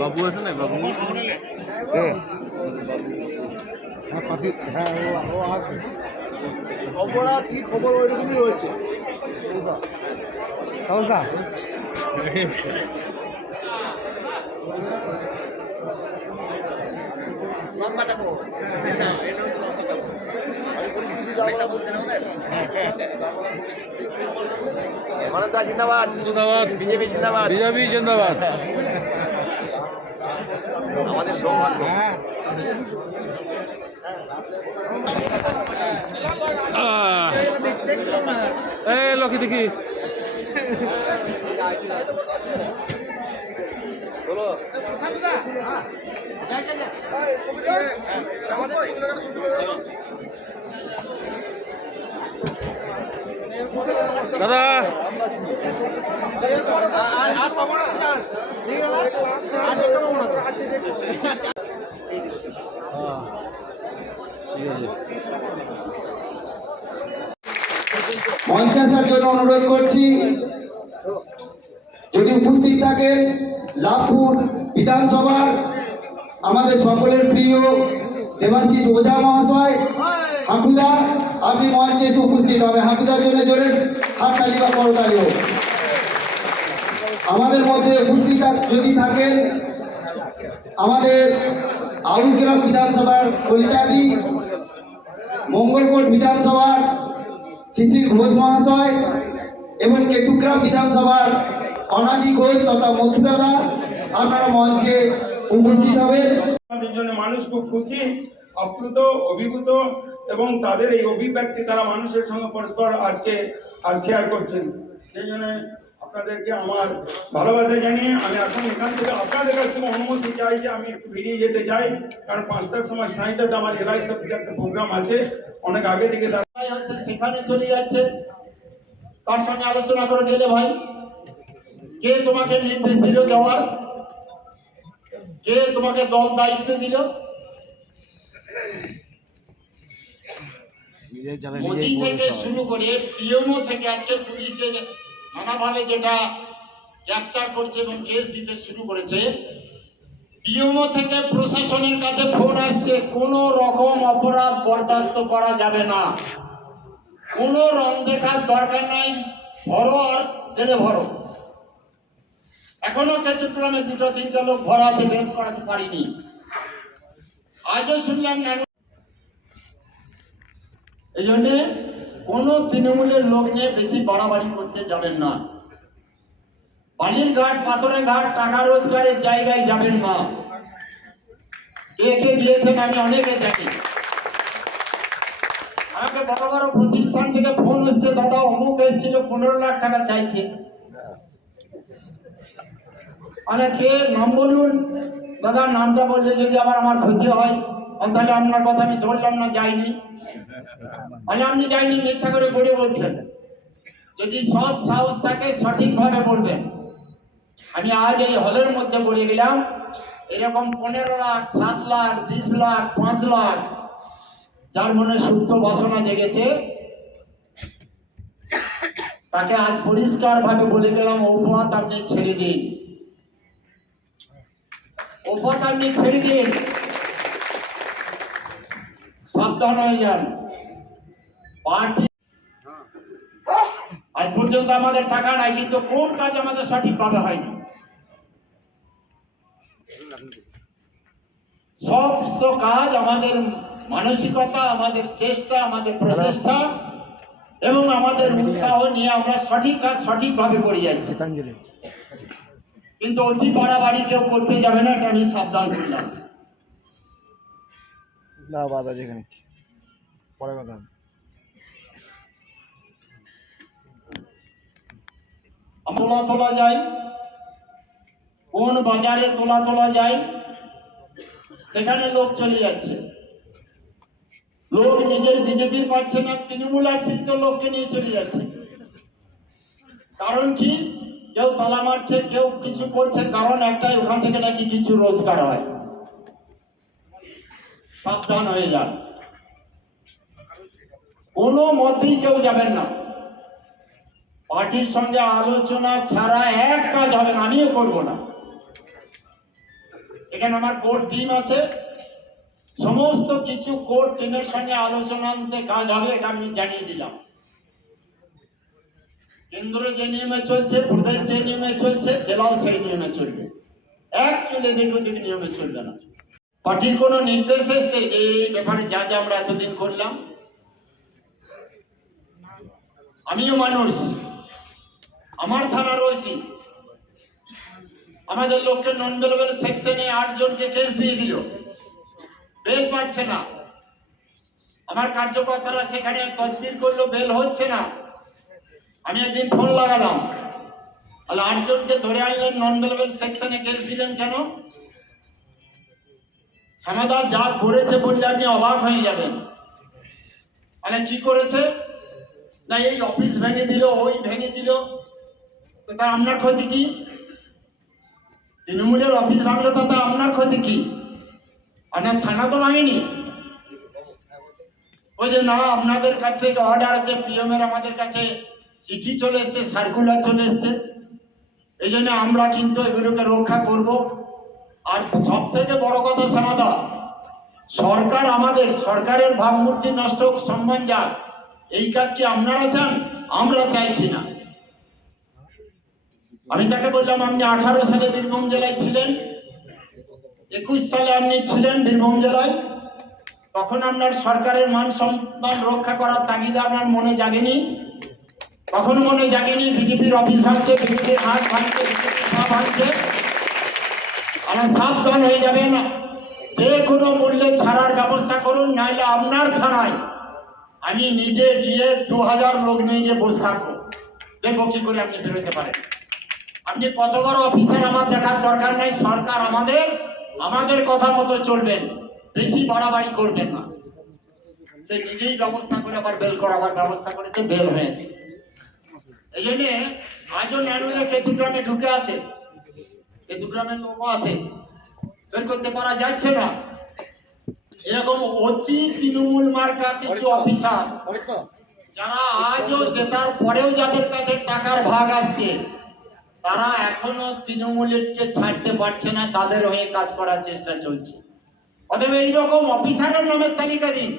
বাবু আছে না বাবু? খবর আর কি খবর ওইরকমই রয়েছে। জিন্দাবাদ জিন্দাবাদ, বিজেপি জিন্দাবাদ, বিজেপি জিন্দাবাদ। আমাদের সৌভাগ্য। লক্ষ্মী দেখি দাদা মঞ্চে আসার জন্য অনুরোধ করছি, যদি উপস্থিত থাকেন লাভপুর বিধানসভার আমাদের সকলের প্রিয় দেবাশিস ওঝা মহাশয় হাঁটুদা, আপনি মঞ্চে এসে উপস্থিত হবে। হাঁটুদার জন্য জোরে হাততালি বা করতালি হোক। আমাদের মধ্যে উপস্থিত যদি থাকেন আমাদের আউসগ্রাম বিধানসভার কলিতাদি, মঙ্গলকোট বিধানসভার শিশির ঘোষ মহাশয় এবং কেতুগ্রাম বিধানসভার অনাদি ঘোষ তথা মথুরাদা, আপনারা মঞ্চে উপস্থিত হবেন। আমাদের জন্য মানুষ খুব খুশি, আপ্লুত, অভিভূত এবং তাদের এই অভিব্যক্তি তারা মানুষের সঙ্গে পরস্পর আজকে শেয়ার করছেন। সেই জন্য আপনাদেরকে আমার ভালোবাসা জানিয়ে আমি এখন এখান থেকে আপনাদের কাছ থেকে অনুমতি চাই যে আমি একটু বেরিয়ে যেতে চাই, কারণ 5টার সময় সাঁইটাতে আমার এলআইসি অফিসে একটা প্রোগ্রাম আছে, অনেক আগে থেকে হচ্ছে সেখানে চলে যাচ্ছে। তার সঙ্গে আলোচনা করে গেলে ভাই, কে তোমাকে নির্দেশ দিল যাওয়ার? কে তোমাকে দল দায়িত্ব দিল? মোদি থেকে শুরু করে পিএমও থেকে আজকে পুলিশে নানাভাবে যেটা ক্যাপচার করছে এবং কেস দিতে শুরু করেছে, পিএমও থেকে প্রশাসনের কাছে ফোন আসছে, কোনো রকম অপরাধ বরদাস্ত করা যাবে না, কোনো রং দেখার দরকার নাই, ভরো আর জেলে ভরো। এখনো চট্টগ্রামে 2-3টা লোক ভরা আছে, বের করাতে পারিনি। আজও শুনলাম না। এই জন্যে কোনো তৃণমূলের লোক নিয়ে বেশি বাড়াবাড়ি করতে যাবেন না। বালির ঘাট, পাথরের ঘাট, টাকা রোজগারের জায়গায় যাবেন না। কে কে গিয়েছেন আমি অনেকে জানি। আমাকে বড় বড় প্রতিষ্ঠান থেকে ফোন এসছে, দাদা অমুক এসেছিল 15 লাখ টাকা চাইছে। অনেকে নাম বলুন, দাদা নামটা বললে যদি আবার আমার ক্ষতি হয়, তাহলে আপনার কথা আমি ধরলাম না, যাইনি। আপনি যাইনি মিথ্যা করে গড়ে বলছেন। যদি সৎ সাহস থাকে সঠিকভাবে বলবেন। আমি আজ এই হলের মধ্যে বলে গেলাম, এরকম 15 লাখ, 7 লাখ, 20 লাখ, 5 লাখ যার মনে সুপ্ত বাসনা জেগেছে, তাকে আজ পরিষ্কার ভাবে বলে গেলাম, অপরাধ আপনি ছেড়ে দিন, অপরাধ আপনি ছেড়ে দিন, সাবধান হয়ে যান। পার্টি আজ পর্যন্ত আমাদের টাকা নাই, কিন্তু কোন কাজ আমাদের সঠিকভাবে হয়নি। সব কাজ আমাদের মানসিকতা, আমাদের চেষ্টা, আমাদের প্রচেষ্টা এবং আমাদের উৎসাহ নিয়ে আমরা সঠিক কাজ সঠিকভাবে করে যাচ্ছি। কিন্তু অতি বাড়াবাড়ি কেউ করতে যাবে না, এটা আমি সাবধান করলাম। তোলা যায়, কোন বাজারে তোলা যায়, সেখানে লোক চলে যাচ্ছে। লোক নিজের বিজেপির পাচ্ছে না, তৃণমূল আশ্রিত লোককে নিয়ে চলে যাচ্ছে। কারণ কি? কেউ তালা মারছে, কেউ কিছু করছে, কারণ একটাই, ওখান থেকে নাকি কিছু রোজগার হয়। সাবধান হয়ে যান, কোনো মতেই কেউ যাবেন না। পার্টির সঙ্গে আলোচনা ছাড়া এক কাজ হবে না, আমিও করবো না। এখানে আমার কোর টিম আছে, সমস্ত কিছু কোর টিমের সঙ্গে আলোচনাতে কাজ হবে, এটা আমি জানিয়ে দিলাম। কেন্দ্র যে নিয়মে চলছে, প্রদেশ যে নিয়মে চলছে, জেলাও সেই নিয়মে চলবে। এক চলে দেখো দিক নিয়মে চলবে না। পার্টির কোনো নির্দেশ এসছে যে এই ব্যাপারে যা যা আমরা এতদিন করলাম? আমিও মানুষ, আমার থানার ওসি আমাদের লোককে নন বেলেবল সেকশনে 8 জনকে কেস দিয়ে দিল, বেল পাচ্ছে না। আমার কার্যকর্তারা সেখানে তদবির করলো, বেল হচ্ছে না। আমি একদিন ফোন লাগালাম, তাহলে 8 জনকে ধরে আনলেন, নন বেলেবল সেকশনে কেস দিলেন কেন? শ্যামাদা যা করেছে বললে আপনি অবাক হয়ে যাবেন। মানে কি করেছে না, এই অফিস ভেঙে দিল, ওই ভেঙে দিল, তো তা আপনার ক্ষতি কি? তৃণমূলের অফিস ভাঙলো তাতে আপনার ক্ষতি কি? আপনার থানা তো ভাঙেনি। ওই যে না, আপনাদের কাছ থেকে অর্ডার আছে, পিএম এর আমাদের কাছে চিঠি চলে এসছে, সার্কুলার চলে এসছে, এই জন্য আমরা কিন্তু এগুলোকে রক্ষা করব। আর সব থেকে বড় কথা শ্যামাদা, সরকার আমাদের, সরকারের ভাবমূর্তি নষ্ট হোক, সম্মান যাক, এই কাজ কি আপনারা চান? আমরা চাইছি না। আমি তাকে বললাম, আপনি 18 সালে বীরভূম জেলায় ছিলেন, 21 সালে আপনি ছিলেন বীরভূম জেলায়, তখন আপনার সরকারের মান সম্মান রক্ষা করার তাগিদা আপনার মনে জাগেনি? তখন মনে জাগেনি বিজেপির অফিস ভাঙছে, বিজেপির হাত ভাঙছে, বিজেপির পা ভাঙছে? আর সাবধান হয়ে যাবে না, যে কোনো মূল্যে ছাড়ার ব্যবস্থা করুন, নাইলে আপনার থানায় আমি নিজে গিয়ে 2000 লোক নিয়ে গিয়ে বসে থাকবো, দেখবো কি করে আপনি বেরোতে পারেন। আপনি কত বড় অফিসার আমার দেখার দরকার নাই, সরকার আমাদের কথা মতো চলবেন, বেশি বাড়াবাড়ি করবেন না। সে নিজেই ব্যবস্থা করে আবার বেল করাবার ব্যবস্থা করেছে, বেল হয়েছে। এই জন্যে আজও নানুলে কেতুগ্রামে ঢুকে আছে, কেতুগ্রামের লোকও আছে, বের করতে পারা যাচ্ছে না। এরকম অতি তৃণমূল মার্কা কিছু অফিসার, যারা আজও জেতার পরেও যাদের কাছে টাকার ভাগ আসছে, তারা এখনো তৃণমূলকে ছাড়তে পারছে না, তাদের হয়ে কাজ করার চেষ্টা চলছে। অতএব এইরকম অফিসারের নামের তালিকা দিন,